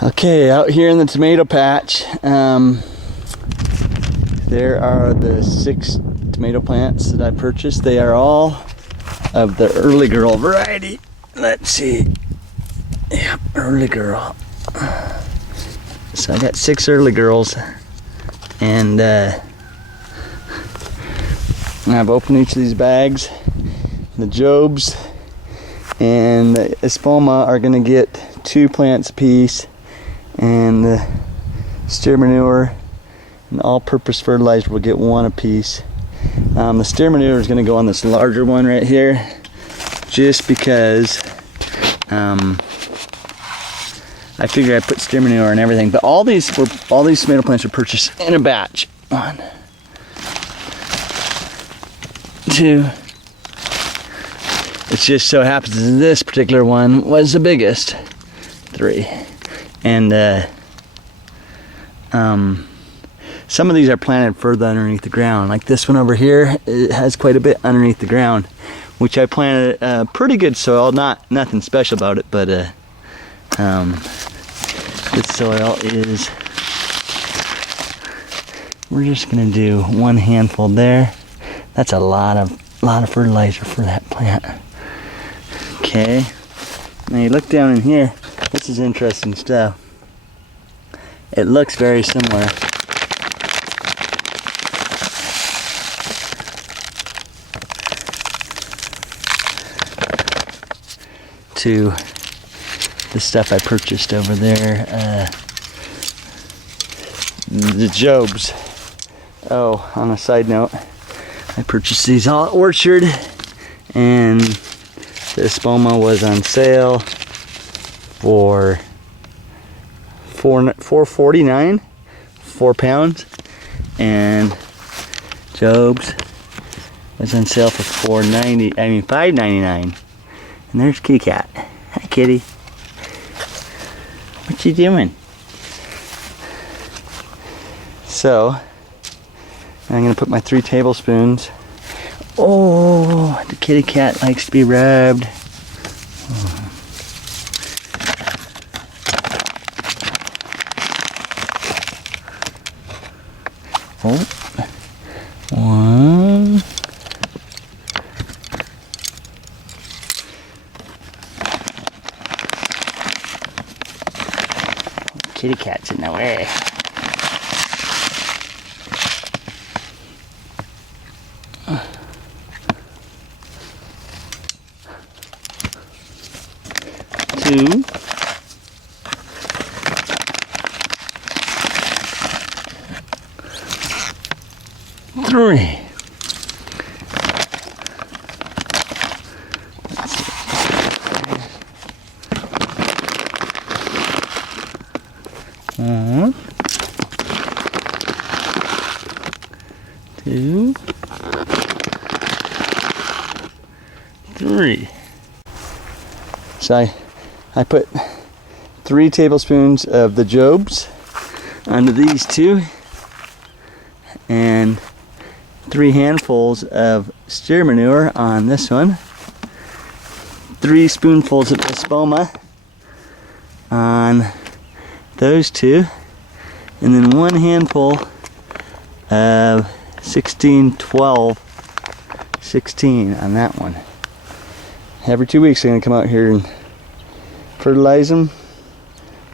Okay, out here in the tomato patch, there are the 6 tomato plants that I purchased. They are all of the early girl variety. Let's see. Yeah, early girl. So I got 6 early girls, and I've opened each of these bags. The Jobs and the Espoma are going to get 2 plants apiece, and the steer manure and all-purpose fertilizer will get 1 apiece. The steer manure is going to go on this larger one right here, just because I figure I put steer manure and everything. But all these tomato plants were purchased in a batch. 1, 2. It just so happens that this particular one was the biggest. 3. And some of these are planted further underneath the ground. Like this one over here, it has quite a bit underneath the ground, which I planted pretty good soil. Nothing special about it, but good soil is. We're just gonna do 1 handful there. That's a lot of fertilizer for that plant. Okay. Now you look down in here. This is interesting stuff. It looks very similar to the stuff I purchased over there. The Jobs. Oh, on a side note, I purchased these all at Orchard, and the Espoma was on sale for $4.49, 4 pounds, and Jobs was on sale for $5.99. And there's Kitty Cat. Hi, Kitty. What you doing? So I'm gonna put my 3 tablespoons. Oh, the kitty cat likes to be rubbed. Oh, 1. Kitty cat's in the way. 2. 3. One, 2, 3. So I put 3 tablespoons of the Jobs onto these 2, and 3 handfuls of steer manure on this one, 3 spoonfuls of Espoma on those 2, and then 1 handful of 16 on that one. Every 2 weeks I'm going to come out here and fertilize them.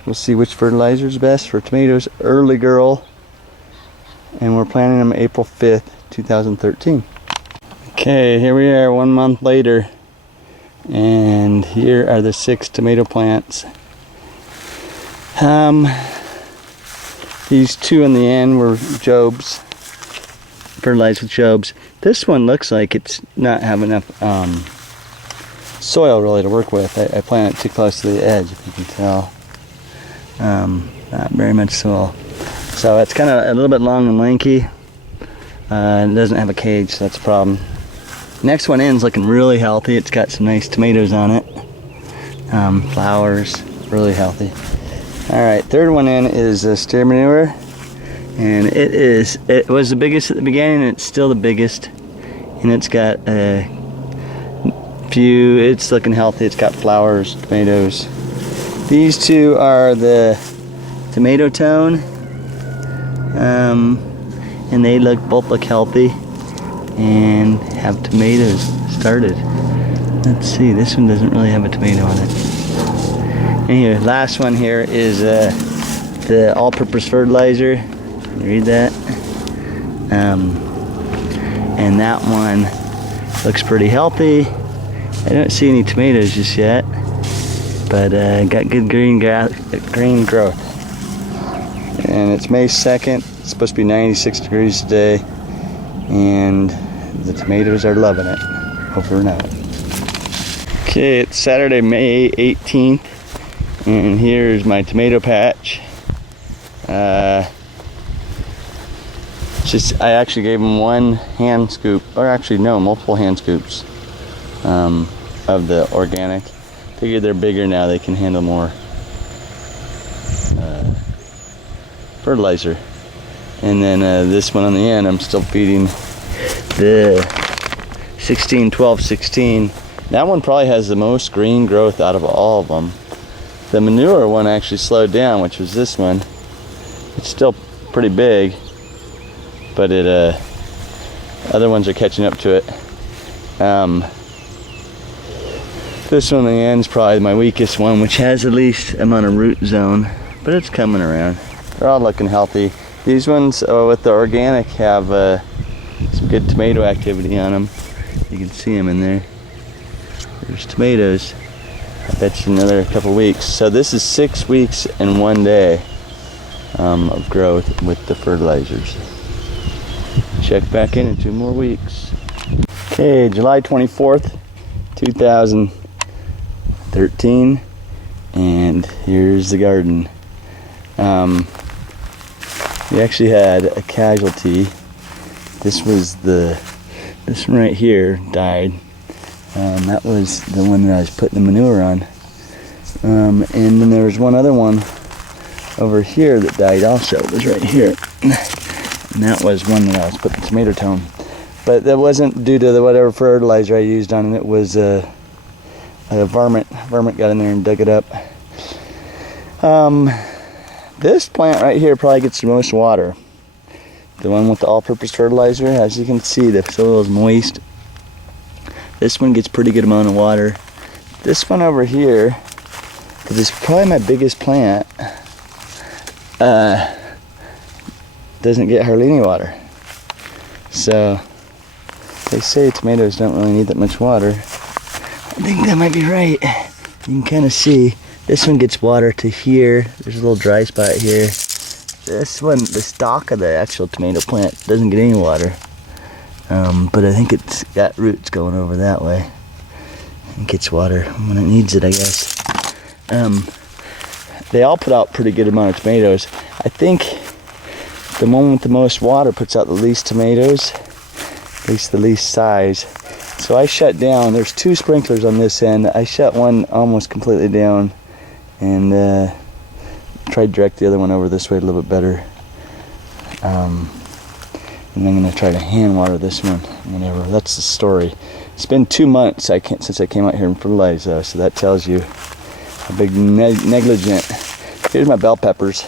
We'll see which fertilizer is best for tomatoes. Early girl, and we're planting them April 5th, 2013. Okay, here we are 1 month later, and here are the 6 tomato plants. These 2 in the end were Jobs, fertilized with Jobs. This one looks like it's not have enough soil really to work with. I planted it too close to the edge, if you can tell. Not very much soil. So it's kind of a little bit long and lanky. It doesn't have a cage, so that's a problem. Next one in's looking really healthy. It's got some nice tomatoes on it. Flowers, really healthy. Alright, third one in is steer manure. And it was the biggest at the beginning, and it's still the biggest. And it's got a few, it's looking healthy. It's got flowers, tomatoes. These 2 are the tomato tone, and they both look healthy and have tomatoes started. Let's see, this one doesn't really have a tomato on it. Anyway, last one here is the all-purpose fertilizer. Can you read that? And that one looks pretty healthy. I don't see any tomatoes just yet, but got good green growth. And it's May 2nd. It's supposed to be 96 degrees today, and the tomatoes are loving it. Hope they're not. Okay, it's Saturday, May 18th, and here's my tomato patch. I actually gave them one hand scoop, or actually no, multiple hand scoops of the organic. Figure they're bigger now, they can handle more fertilizer. And then this one on the end, I'm still feeding the 16, 12, 16. That one probably has the most green growth out of all of them. The manure one actually slowed down, which was this one. It's still pretty big, but other ones are catching up to it. This one in the end is probably my weakest one, which has the least amount of root zone, but it's coming around. They're all looking healthy. These ones with the organic have some good tomato activity on them. You can see them in there. There's tomatoes. I bet you another couple weeks. So this is 6 weeks and 1 day of growth with the fertilizers. Check back in 2 more weeks. Okay, July 24th, 2013, and here's the garden. We actually had a casualty. This one right here died. That was the one that I was putting the manure on. And then there was one other one over here that died also. It was right here. And that was one that I was putting tomato tone. But that wasn't due to whatever fertilizer I used on it. It was a varmint. Varmint got in there and dug it up. This plant right here probably gets the most water. The one with the all-purpose fertilizer, as you can see, the soil is moist. This one gets pretty good amount of water. This one over here, because it's probably my biggest plant, doesn't get hardly any water. So they say tomatoes don't really need that much water. I think that might be right. You can kind of see this one gets water to here. There's a little dry spot here. This one, the stalk of the actual tomato plant, doesn't get any water. But I think it's got roots going over that way. It gets water when it needs it, I guess. They all put out pretty good amount of tomatoes. I think the one with the most water puts out the least tomatoes, at least the least size. So I shut down, there's 2 sprinklers on this end. I shut one almost completely down and tried to direct the other one over this way a little bit better. And I'm going to try to hand water this one whenever. That's the story. It's been 2 months since I came out here and fertilized, so that tells you how big negligent. Here's my bell peppers.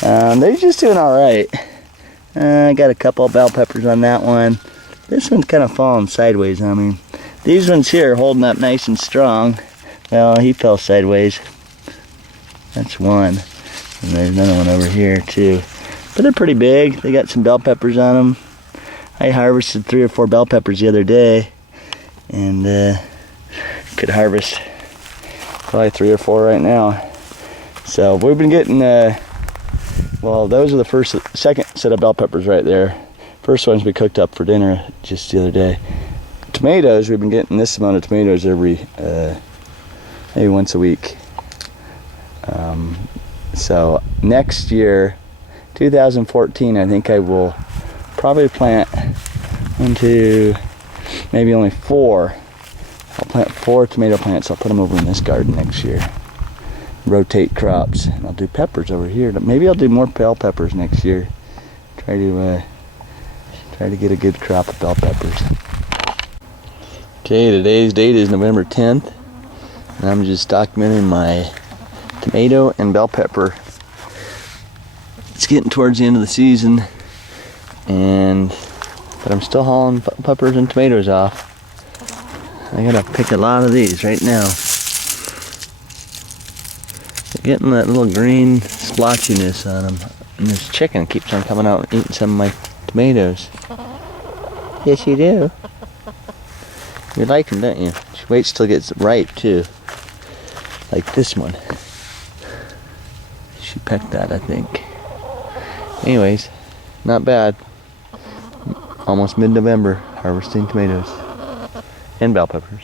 They're just doing all right. I got a couple of bell peppers on that one. This one's kind of falling sideways on me. These ones here are holding up nice and strong. Well, he fell sideways. That's one. And there's another one over here too. But they're pretty big. They got some bell peppers on them. I harvested 3 or 4 bell peppers the other day, and could harvest probably 3 or 4 right now. So we've been getting, well, those are the second set of bell peppers right there. First ones we cooked up for dinner just the other day. Tomatoes, we've been getting this amount of tomatoes maybe once a week. So next year, 2014, I think I will probably plant 1, 2, maybe only 4. I'll plant 4 tomato plants. I'll put them over in this garden next year. Rotate crops. And I'll do peppers over here. Maybe I'll do more bell peppers next year. Try to get a good crop of bell peppers. Okay, today's date is November 10th. And I'm just documenting my tomato and bell pepper It's getting towards the end of the season, but I'm still hauling peppers and tomatoes off. I gotta pick a lot of these right now. They're getting that little green splotchiness on them, and this chicken keeps on coming out and eating some of my tomatoes. Yes, you do. You like them, don't you? She waits till it gets ripe too, like this one. She pecked that, I think. Anyways, not bad. Almost mid-November, harvesting tomatoes and bell peppers.